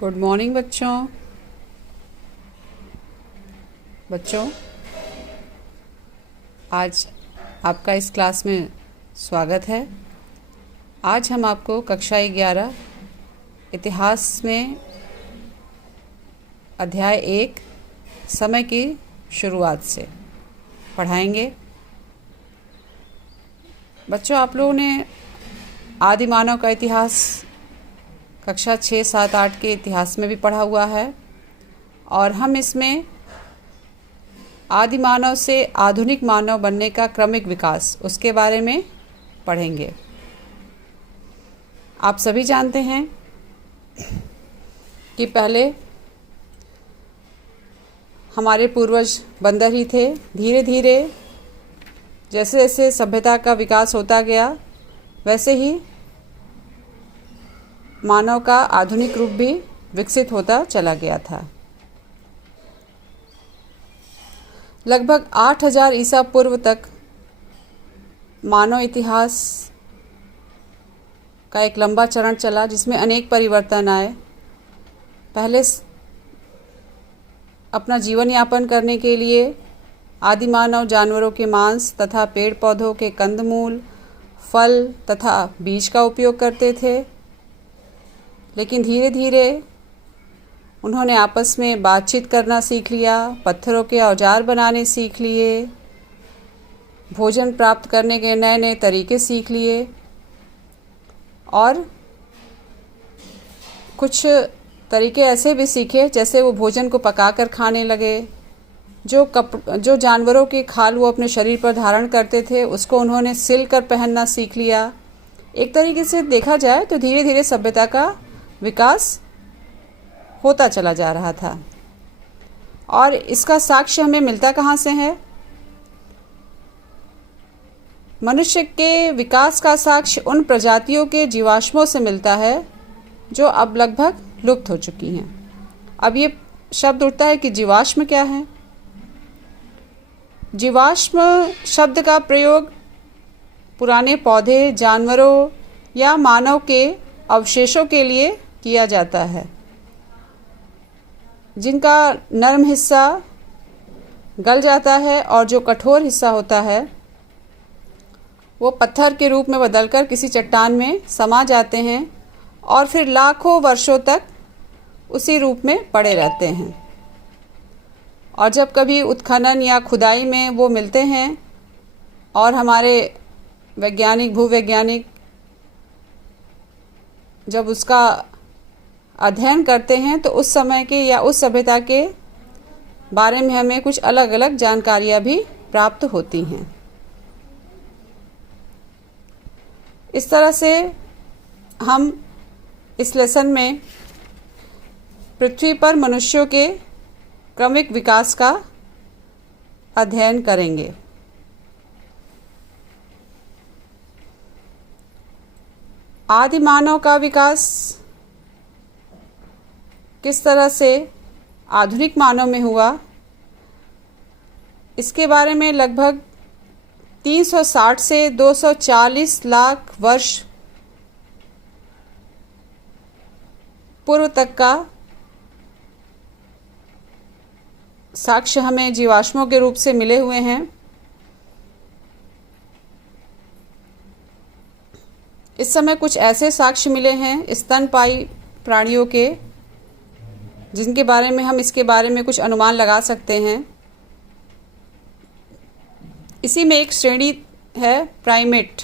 Good morning बच्चों आज आपका इस क्लास में स्वागत है। आज हम आपको कक्षा 11 इतिहास में अध्याय 1 समय की शुरुआत से पढ़ाएंगे। बच्चों, आप लोगों ने आदि मानव का इतिहास कक्षा 6, 7, 8 के इतिहास में भी पढ़ा हुआ है और हम इसमें आदि मानव से आधुनिक मानव बनने का क्रमिक विकास उसके बारे में पढ़ेंगे। आप सभी जानते हैं कि पहले हमारे पूर्वज बंदर ही थे। धीरे धीरे जैसे जैसे सभ्यता का विकास होता गया वैसे ही मानव का आधुनिक रूप भी विकसित होता चला गया था। लगभग 8000 ईसा पूर्व तक मानव इतिहास का एक लंबा चरण चला जिसमें अनेक परिवर्तन आए। पहले अपना जीवन यापन करने के लिए आदि मानव जानवरों के मांस तथा पेड़ पौधों के कंदमूल, फल तथा बीज का उपयोग करते थे, लेकिन धीरे धीरे उन्होंने आपस में बातचीत करना सीख लिया, पत्थरों के औजार बनाने सीख लिए, भोजन प्राप्त करने के नए नए तरीके सीख लिए और कुछ तरीके ऐसे भी सीखे जैसे वो भोजन को पकाकर खाने लगे। जो जानवरों के खाल वो अपने शरीर पर धारण करते थे उसको उन्होंने सिल कर पहनना सीख लिया। एक तरीके से देखा जाए तो धीरे धीरे सभ्यता का विकास होता चला जा रहा था। और इसका साक्ष्य हमें मिलता कहाँ से है? मनुष्य के विकास का साक्ष्य उन प्रजातियों के जीवाश्मों से मिलता है जो अब लगभग लुप्त हो चुकी हैं। अब ये शब्द उठता है कि जीवाश्म क्या है? जीवाश्म शब्द का प्रयोग पुराने पौधे, जानवरों या मानव के अवशेषों के लिए किया जाता है जिनका नरम हिस्सा गल जाता है और जो कठोर हिस्सा होता है वो पत्थर के रूप में बदलकर किसी चट्टान में समा जाते हैं और फिर लाखों वर्षों तक उसी रूप में पड़े रहते हैं। और जब कभी उत्खनन या खुदाई में वो मिलते हैं और हमारे वैज्ञानिक, भूवैज्ञानिक जब उसका अध्ययन करते हैं तो उस समय के या उस सभ्यता के बारे में हमें कुछ अलग अलग जानकारियाँ भी प्राप्त होती हैं। इस तरह से हम इस लेसन में पृथ्वी पर मनुष्यों के क्रमिक विकास का अध्ययन करेंगे। आदि मानव का विकास किस तरह से आधुनिक मानव में हुआ इसके बारे में लगभग 360 से 240 लाख वर्ष पूर्व तक का साक्ष्य हमें जीवाश्मों के रूप से मिले हुए हैं। इस समय कुछ ऐसे साक्ष्य मिले हैं स्तनपायी प्राणियों के जिनके बारे में हम इसके बारे में कुछ अनुमान लगा सकते हैं। इसी में एक श्रेणी है प्राइमेट।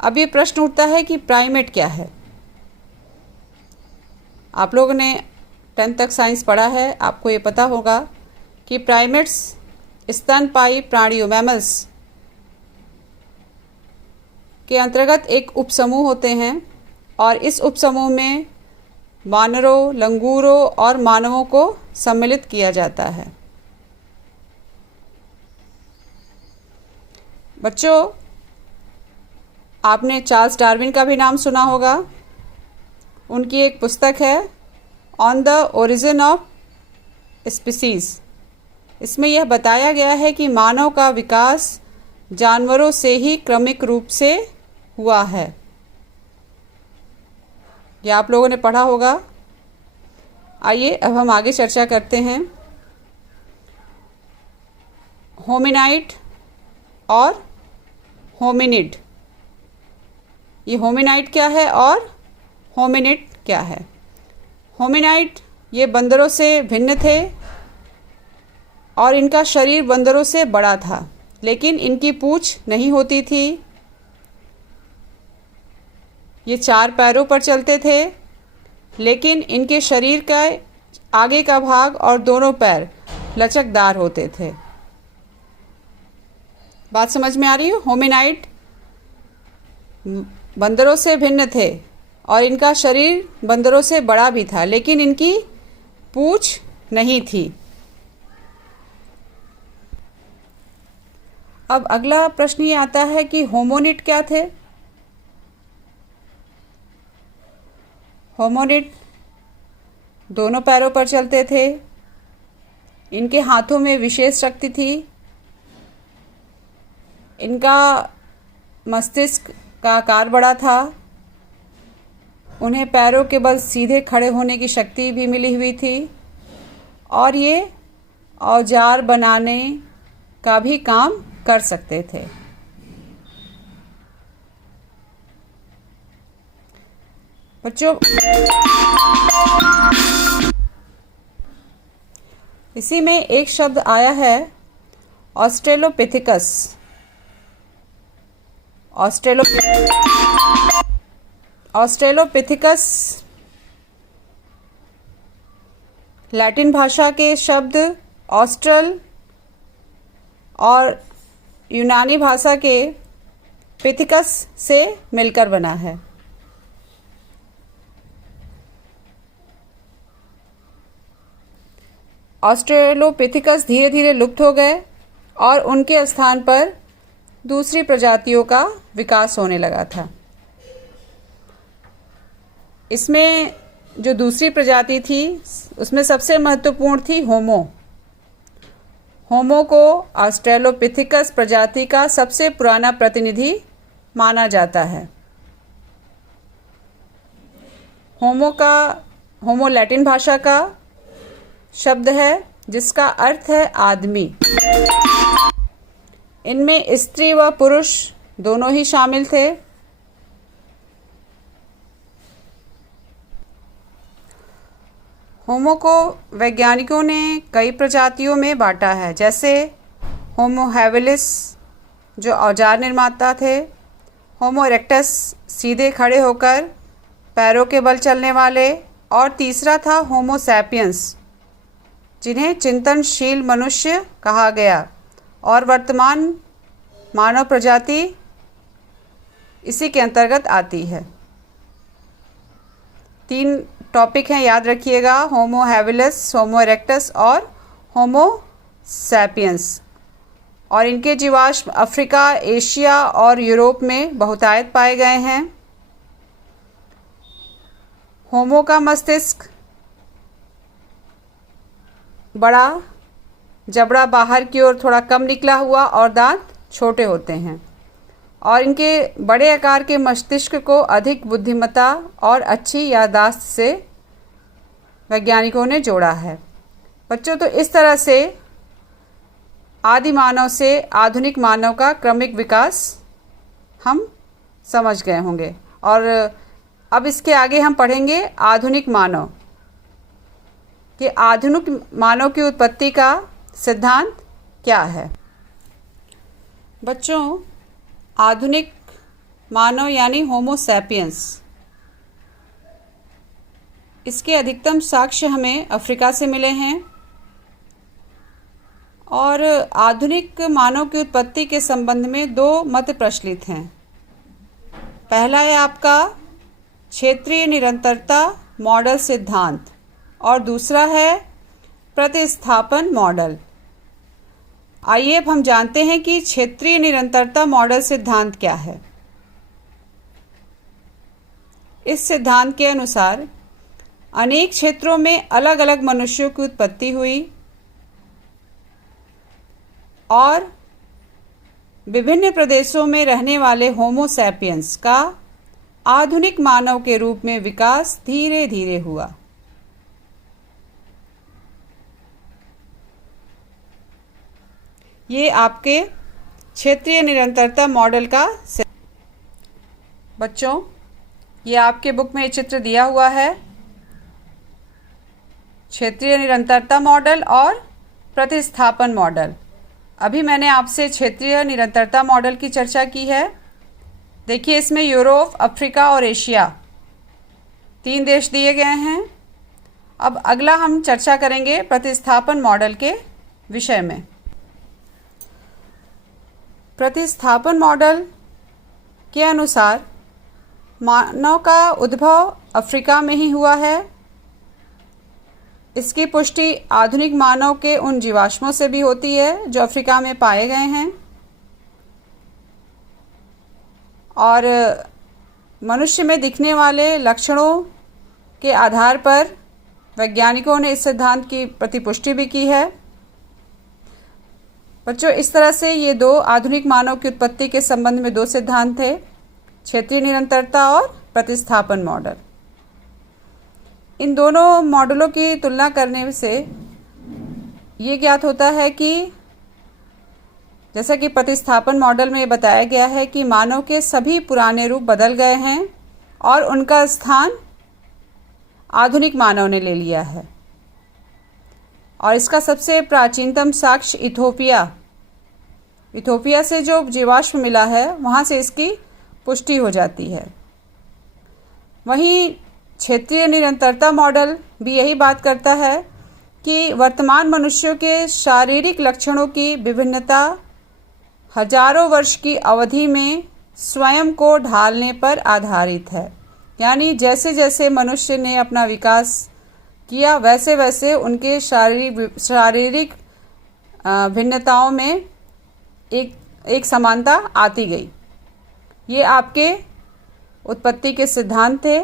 अब ये प्रश्न उठता है कि प्राइमेट क्या है? आप लोगों ने 10th तक साइंस पढ़ा है, आपको ये पता होगा कि प्राइमेट्स स्तनपायी प्राणियों, मैमल्स के अंतर्गत एक उपसमूह होते हैं और इस उपसमूह में वानरों, लंगूरों और मानवों को सम्मिलित किया जाता है। बच्चों, आपने चार्ल्स डार्विन का भी नाम सुना होगा। उनकी एक पुस्तक है on the origin of species. इसमें यह बताया गया है कि मानव का विकास जानवरों से ही क्रमिक रूप से हुआ है। ये आप लोगों ने पढ़ा होगा। आइए अब हम आगे चर्चा करते हैं। होमिनाइड और होमिनिड। ये होमिनाइड क्या है और होमिनिड क्या है? होमिनाइड ये बंदरों से भिन्न थे और इनका शरीर बंदरों से बड़ा था, लेकिन इनकी पूंछ नहीं होती थी। ये 4 पैरों पर चलते थे, लेकिन इनके शरीर का आगे का भाग और दोनों पैर लचकदार होते थे। बात समझ में आ रही है? होमिनाइड बंदरों से भिन्न थे और इनका शरीर बंदरों से बड़ा भी था, लेकिन इनकी पूंछ नहीं थी। अब अगला प्रश्न ये आता है कि होमोनिड क्या थे? होमोनिड दोनों पैरों पर चलते थे। इनके हाथों में विशेष शक्ति थी। इनका मस्तिष्क का आकार बड़ा था। उन्हें पैरों के बल सीधे खड़े होने की शक्ति भी मिली हुई थी और ये औजार बनाने का भी काम कर सकते थे। बच्चों, इसी में एक शब्द आया है ऑस्ट्रेलोपिथेकस। ऑस्ट्रेलोपिथेकस लैटिन भाषा के शब्द ऑस्ट्रल और यूनानी भाषा के पिथिकस से मिलकर बना है। ऑस्ट्रेलोपिथेकस धीरे धीरे लुप्त हो गए और उनके स्थान पर दूसरी प्रजातियों का विकास होने लगा था। इसमें जो दूसरी प्रजाति थी उसमें सबसे महत्वपूर्ण थी होमो। होमो को ऑस्ट्रेलोपिथेकस प्रजाति का सबसे पुराना प्रतिनिधि माना जाता है। होमो लैटिन भाषा का शब्द है जिसका अर्थ है आदमी। इनमें स्त्री व पुरुष दोनों ही शामिल थे। होमो को वैज्ञानिकों ने कई प्रजातियों में बांटा है, जैसे होमो हैबिलिस जो औजार निर्माता थे, होमो इरेक्टस सीधे खड़े होकर पैरों के बल चलने वाले, और तीसरा था होमो सैपियंस जिन्हें चिंतनशील मनुष्य कहा गया, और वर्तमान मानव प्रजाति इसी के अंतर्गत आती है। 3 टॉपिक हैं, याद रखिएगा, होमो हैबिलिस, होमो इरेक्टस और होमो सैपियंस। और इनके जीवाश्म अफ्रीका, एशिया और यूरोप में बहुतायत पाए गए हैं। होमो का मस्तिष्क बड़ा, जबड़ा बाहर की ओर थोड़ा कम निकला हुआ और दांत छोटे होते हैं, और इनके बड़े आकार के मस्तिष्क को अधिक बुद्धिमत्ता और अच्छी याददाश्त से वैज्ञानिकों ने जोड़ा है। बच्चों, तो इस तरह से आदि मानव से आधुनिक मानव का क्रमिक विकास हम समझ गए होंगे। और अब इसके आगे हम पढ़ेंगे आधुनिक मानव कि आधुनिक मानव की उत्पत्ति का सिद्धांत क्या है। बच्चों, आधुनिक मानव यानी होमो सैपियंस, इसके अधिकतम साक्ष्य हमें अफ्रीका से मिले हैं। और आधुनिक मानव की उत्पत्ति के संबंध में 2 मत प्रचलित हैं। पहला है आपका क्षेत्रीय निरंतरता मॉडल सिद्धांत और दूसरा है प्रतिस्थापन मॉडल। आइए अब हम जानते हैं कि क्षेत्रीय निरंतरता मॉडल सिद्धांत क्या है। इस सिद्धांत के अनुसार अनेक क्षेत्रों में अलग अलग मनुष्यों की उत्पत्ति हुई और विभिन्न प्रदेशों में रहने वाले होमो सैपियंस का आधुनिक मानव के रूप में विकास धीरे धीरे हुआ। ये आपके क्षेत्रीय निरंतरता मॉडल का बच्चों, ये आपके बुक में चित्र दिया हुआ है। क्षेत्रीय निरंतरता मॉडल और प्रतिस्थापन मॉडल। अभी मैंने आपसे क्षेत्रीय निरंतरता मॉडल की चर्चा की है। देखिए, इसमें यूरोप, अफ्रीका और एशिया 3 देश दिए गए हैं। अब अगला हम चर्चा करेंगे प्रतिस्थापन मॉडल के विषय में। प्रतिस्थापन मॉडल के अनुसार मानव का उद्भव अफ्रीका में ही हुआ है। इसकी पुष्टि आधुनिक मानव के उन जीवाश्मों से भी होती है जो अफ्रीका में पाए गए हैं। और मनुष्य में दिखने वाले लक्षणों के आधार पर वैज्ञानिकों ने इस सिद्धांत की प्रतिपुष्टि भी की है। बच्चों, इस तरह से ये 2 आधुनिक मानव की उत्पत्ति के संबंध में 2 सिद्धांत थे, क्षेत्रीय निरंतरता और प्रतिस्थापन मॉडल। इन दोनों मॉडलों की तुलना करने से ये ज्ञात होता है कि जैसा कि प्रतिस्थापन मॉडल में बताया गया है कि मानव के सभी पुराने रूप बदल गए हैं और उनका स्थान आधुनिक मानव ने ले लिया है। और इसका सबसे प्राचीनतम साक्ष्य इथोपिया से जो जीवाश्म मिला है, वहाँ से इसकी पुष्टि हो जाती है। वहीं क्षेत्रीय निरंतरता मॉडल भी यही बात करता है कि वर्तमान मनुष्यों के शारीरिक लक्षणों की विभिन्नता हजारों वर्ष की अवधि में स्वयं को ढालने पर आधारित है। यानी जैसे जैसे मनुष्य ने अपना विकास किया, वैसे वैसे उनके शारीरिक भिन्नताओं में एक समानता आती गई। ये आपके उत्पत्ति के सिद्धांत थे।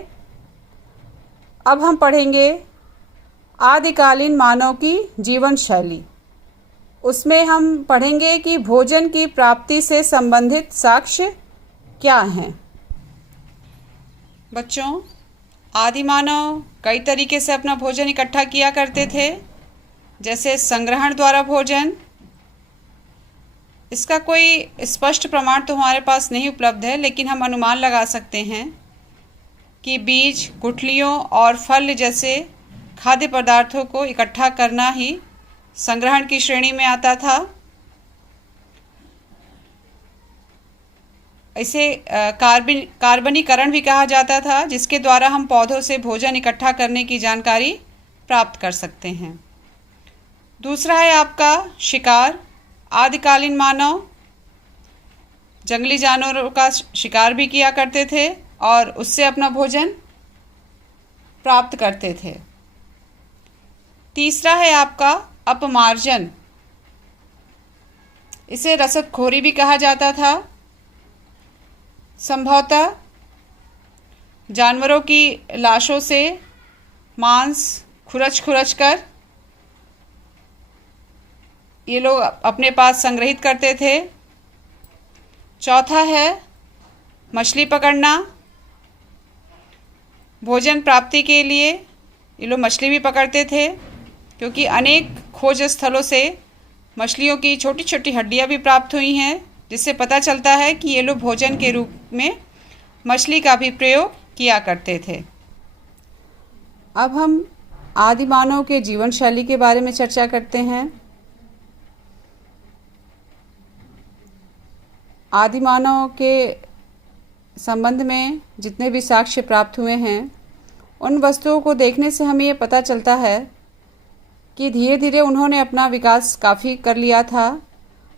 अब हम पढ़ेंगे आदिकालीन मानव की जीवन शैली। उसमें हम पढ़ेंगे कि भोजन की प्राप्ति से संबंधित साक्ष्य क्या हैं। बच्चों, आदि मानव कई तरीके से अपना भोजन इकट्ठा किया करते थे, जैसे संग्रहण द्वारा भोजन। इसका कोई स्पष्ट प्रमाण तो हमारे पास नहीं उपलब्ध है, लेकिन हम अनुमान लगा सकते हैं कि बीज, गुठलियों और फल जैसे खाद्य पदार्थों को इकट्ठा करना ही संग्रहण की श्रेणी में आता था। इसे कार्बनीकरण भी कहा जाता था, जिसके द्वारा हम पौधों से भोजन इकट्ठा करने की जानकारी प्राप्त कर सकते हैं। दूसरा है आपका शिकार। आदिकालीन मानव जंगली जानवरों का शिकार भी किया करते थे और उससे अपना भोजन प्राप्त करते थे। तीसरा है आपका अपमार्जन। इसे रसदखोरी भी कहा जाता था। संभवतः जानवरों की लाशों से मांस खुरच कर ये लोग अपने पास संग्रहित करते थे। चौथा है मछली पकड़ना। भोजन प्राप्ति के लिए ये लोग मछली भी पकड़ते थे, क्योंकि अनेक खोज स्थलों से मछलियों की छोटी छोटी हड्डियां भी प्राप्त हुई हैं, जिससे पता चलता है कि ये लोग भोजन के रूप में मछली का भी प्रयोग किया करते थे। अब हम आदि मानव के जीवन शैली के बारे में चर्चा करते हैं। आदि मानव के संबंध में जितने भी साक्ष्य प्राप्त हुए हैं, उन वस्तुओं को देखने से हमें ये पता चलता है कि धीरे धीरे उन्होंने अपना विकास काफ़ी कर लिया था।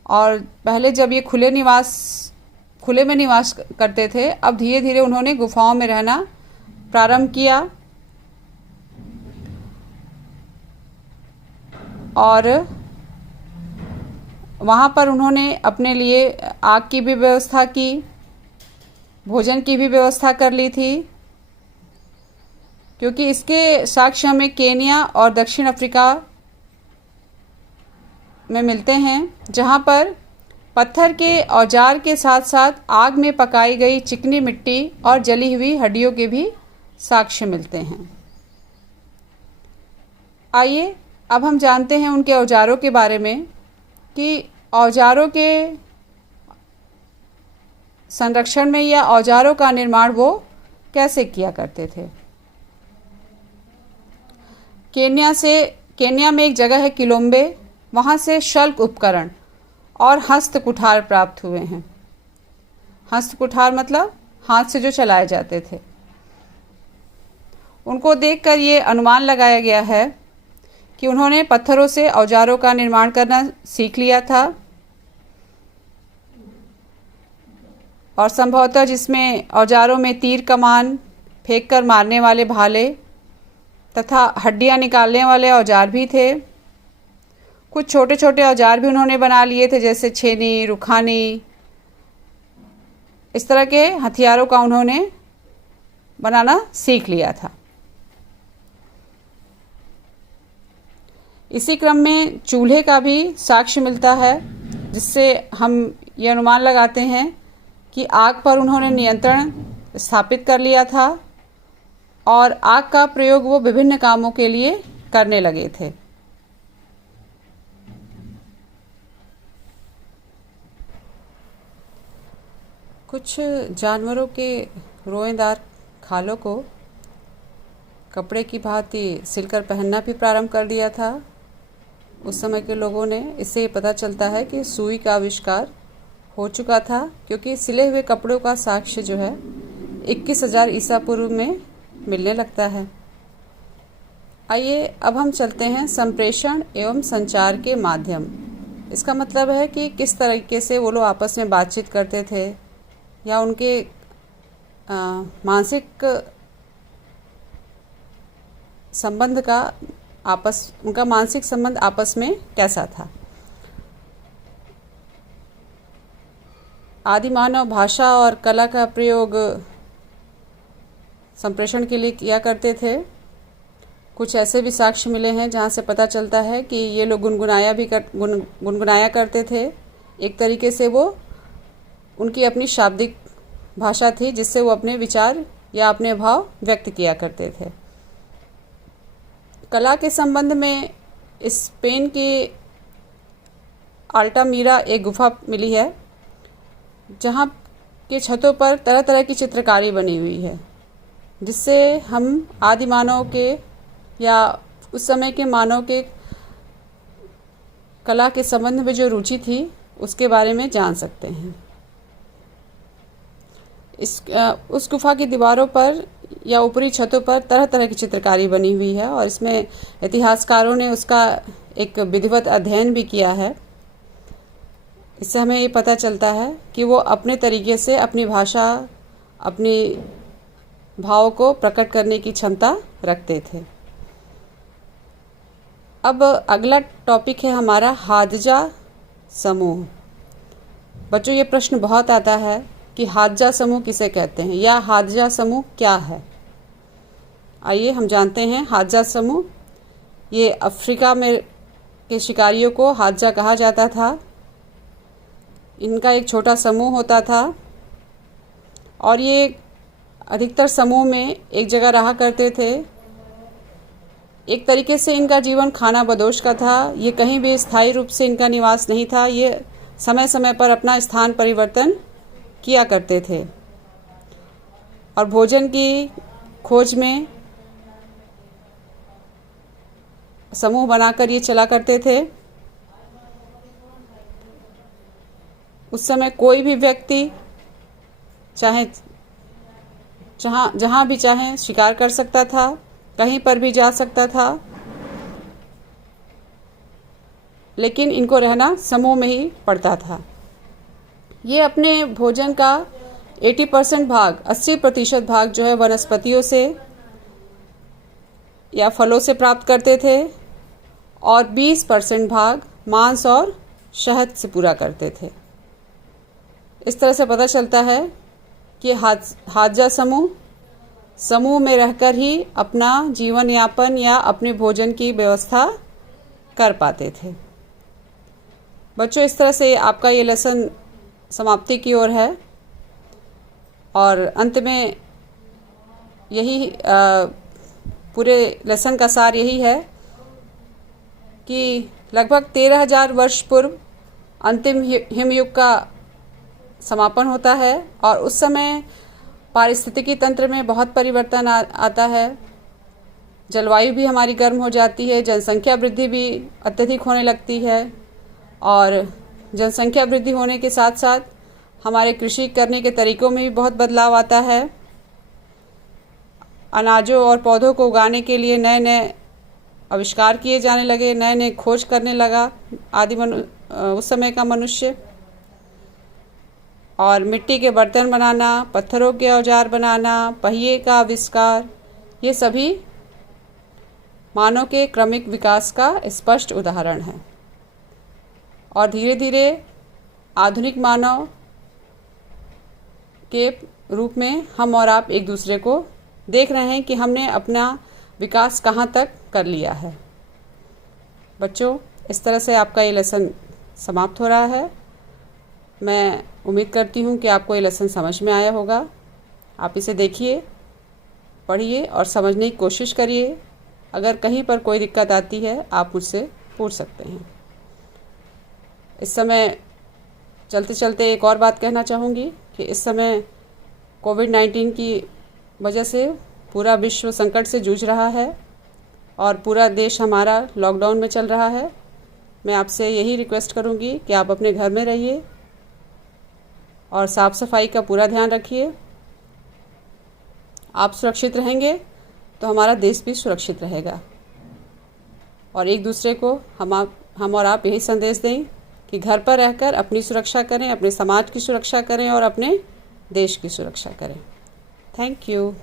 और पहले जब ये खुले में निवास करते थे, अब धीरे धीरे उन्होंने गुफाओं में रहना प्रारंभ किया और वहाँ पर उन्होंने अपने लिए आग की भी व्यवस्था की, भोजन की भी व्यवस्था कर ली थी, क्योंकि इसके साक्ष्य हमें केन्या और दक्षिण अफ्रीका में मिलते हैं, जहाँ पर पत्थर के औजार के साथ साथ आग में पकाई गई चिकनी मिट्टी और जली हुई हड्डियों के भी साक्ष्य मिलते हैं। आइए अब हम जानते हैं उनके औजारों के बारे में कि औजारों के संरक्षण में या औजारों का निर्माण वो कैसे किया करते थे। केन्या में एक जगह है किलोम्बे, वहाँ से शल्क उपकरण और हस्त कुठार प्राप्त हुए हैं। हस्त कुठार मतलब हाथ से जो चलाए जाते थे। उनको देखकर ये अनुमान लगाया गया है कि उन्होंने पत्थरों से औजारों का निर्माण करना सीख लिया था और संभवतः जिसमें औजारों में तीर कमान, फेंक कर मारने वाले भाले तथा हड्डियां निकालने वाले औजार भी थे। कुछ छोटे छोटे औजार भी उन्होंने बना लिए थे, जैसे छेनी, रुखानी, इस तरह के हथियारों का उन्होंने बनाना सीख लिया था। इसी क्रम में चूल्हे का भी साक्ष्य मिलता है, जिससे हम ये अनुमान लगाते हैं कि आग पर उन्होंने नियंत्रण स्थापित कर लिया था और आग का प्रयोग वो विभिन्न कामों के लिए करने लगे थे। कुछ जानवरों के रोएदार खालों को कपड़े की भांति सिलकर पहनना भी प्रारंभ कर दिया था उस समय के लोगों ने। इससे ये पता चलता है कि सुई का आविष्कार हो चुका था, क्योंकि सिले हुए कपड़ों का साक्ष्य जो है 21,000 ईसा पूर्व में मिलने लगता है। आइए अब हम चलते हैं संप्रेषण एवं संचार के माध्यम। इसका मतलब है कि किस तरीके से वो लोग आपस में बातचीत करते थे या उनके मानसिक संबंध का उनका मानसिक संबंध आपस में कैसा था। आदि मानव भाषा और कला का प्रयोग संप्रेषण के लिए किया करते थे। कुछ ऐसे भी साक्ष्य मिले हैं जहाँ से पता चलता है कि ये लोग गुनगुनाया करते थे। एक तरीके से वो उनकी अपनी शाब्दिक भाषा थी, जिससे वो अपने विचार या अपने भाव व्यक्त किया करते थे। कला के संबंध में स्पेन की अल्टामीरा एक गुफा मिली है, जहाँ के छतों पर तरह तरह की चित्रकारी बनी हुई है, जिससे हम आदि मानव के या उस समय के मानव के कला के संबंध में जो रुचि थी उसके बारे में जान सकते हैं। उस गुफा की दीवारों पर या ऊपरी छतों पर तरह तरह की चित्रकारी बनी हुई है और इसमें इतिहासकारों ने उसका एक विधिवत अध्ययन भी किया है। इससे हमें ये पता चलता है कि वो अपने तरीके से अपनी भाषा, अपनी भाव को प्रकट करने की क्षमता रखते थे। अब अगला टॉपिक है हमारा हादजा समूह। बच्चों, ये प्रश्न बहुत आता है कि हादजा समूह किसे कहते हैं या हादजा समूह क्या है। आइए हम जानते हैं हादजा समूह। ये अफ्रीका में के शिकारियों को हादजा कहा जाता था। इनका एक छोटा समूह होता था और ये अधिकतर समूह में एक जगह रहा करते थे। एक तरीके से इनका जीवन खाना बदोश का था। ये कहीं भी स्थायी रूप से इनका निवास नहीं था। ये समय समय पर अपना स्थान परिवर्तन किया करते थे और भोजन की खोज में समूह बनाकर ये चला करते थे। उस समय कोई भी व्यक्ति चाहे जहाँ भी चाहे शिकार कर सकता था, कहीं पर भी जा सकता था, लेकिन इनको रहना समूह में ही पड़ता था। ये अपने भोजन का 80% भाग, 80% भाग जो है वनस्पतियों से या फलों से प्राप्त करते थे और 20% भाग मांस और शहद से पूरा करते थे। इस तरह से पता चलता है कि हादजा समूह में रहकर ही अपना जीवन यापन या अपने भोजन की व्यवस्था कर पाते थे। बच्चों, इस तरह से आपका ये लेसन समाप्ति की ओर है और अंत में यही पूरे लेसन का सार यही है कि लगभग 13,000 वर्ष पूर्व अंतिम हिमयुग का समापन होता है और उस समय पारिस्थितिकी तंत्र में बहुत परिवर्तन आता है। जलवायु भी हमारी गर्म हो जाती है, जनसंख्या वृद्धि भी अत्यधिक होने लगती है और जनसंख्या वृद्धि होने के साथ साथ हमारे कृषि करने के तरीक़ों में भी बहुत बदलाव आता है। अनाजों और पौधों को उगाने के लिए नए नए आविष्कार किए जाने लगे, नए नए खोज करने लगा उस समय का मनुष्य। और मिट्टी के बर्तन बनाना, पत्थरों के औजार बनाना, पहिए का आविष्कार, ये सभी मानव के क्रमिक विकास का स्पष्ट उदाहरण है। और धीरे धीरे आधुनिक मानव के रूप में हम और आप एक दूसरे को देख रहे हैं कि हमने अपना विकास कहाँ तक कर लिया है। बच्चों, इस तरह से आपका ये लेसन समाप्त हो रहा है। मैं उम्मीद करती हूँ कि आपको ये लेसन समझ में आया होगा। आप इसे देखिए, पढ़िए और समझने की कोशिश करिए। अगर कहीं पर कोई दिक्कत आती है आप मुझसे पूछ सकते हैं। इस समय चलते चलते एक और बात कहना चाहूँगी कि इस समय कोविड-19 की वजह से पूरा विश्व संकट से जूझ रहा है और पूरा देश हमारा लॉकडाउन में चल रहा है। मैं आपसे यही रिक्वेस्ट करूँगी कि आप अपने घर में रहिए और साफ़ सफाई का पूरा ध्यान रखिए। आप सुरक्षित रहेंगे तो हमारा देश भी सुरक्षित रहेगा। और एक दूसरे को हम और आप यही संदेश दें कि घर पर रहकर अपनी सुरक्षा करें, अपने समाज की सुरक्षा करें और अपने देश की सुरक्षा करें। Thank you.